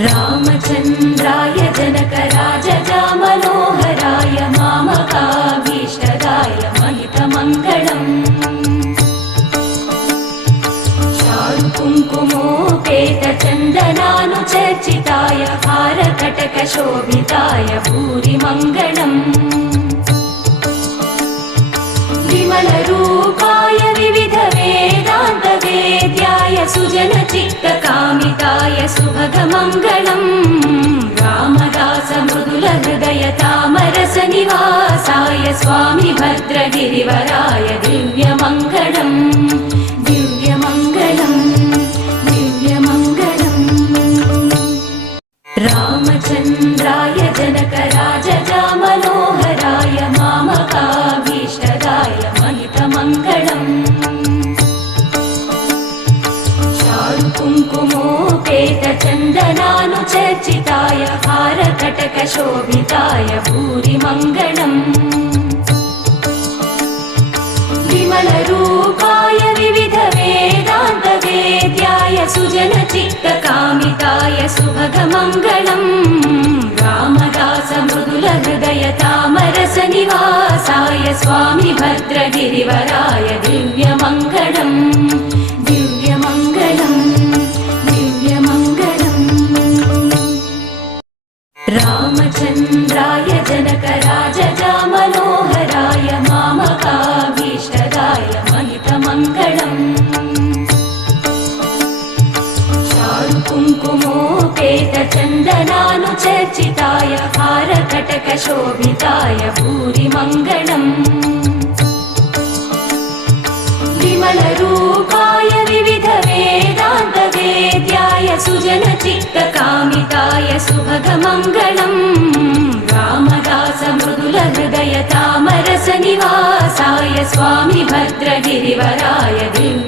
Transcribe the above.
रामचन्द्राय जनकराजजामनोहराय मामकाभीष्टदाय महितमङ्गलम् चारुकुङ्कुमोपेतचन्दनानुचर्चिताय हारकटकशोभिताय भूरिमङ्गलम् विमलरूपाय विविधवेदान्तवेद्याय सुजनचित्तकामिताय सुभगमङ्गलम् रामदासमृदुलहृदयतामरसनिवासाय स्वामी भद्रगिरिवराय दिव्यमङ्गलम् दिव्यमङ्गलम् दिव्यमङ्गलम् रामचन्द्राय जनकराजजामनोहराय मामकाभीष्टदाय महितमङ्गलम् चारुकुङ्कुमोपेतचन्दनानुचर्चिताय हारकटकशोभिताय भूरिमङ्गलम् विमलरूपाय विविधवेदान्तवेद्याय सुजनचित्तकामिताय सुभगमङ्गलम् रामदासमृदुलहृदयतामरसनिवासाय स्वामी भद्रगिरिवराय दिव्यमङ्गलम् दिव्यमङ्गलम् दिव्यमङ्गलम् रामचन्द्राय जनकराजजामनोहराय मामकाभीष्टदाय महितमङ्गलम् चारुकुङ्कुमोपेतचन्दनानुचर्चिताय हारकटकशोभिताय भूरिमङ्गलम् विमलरूपाय विविधवेदान्तवेद्याय सुजनचित्तकामिताय सुभगमङ्गलम् रामदासमृदुलहृदयतामरसनिवासाय स्वामी भद्रगिरिवराय Divya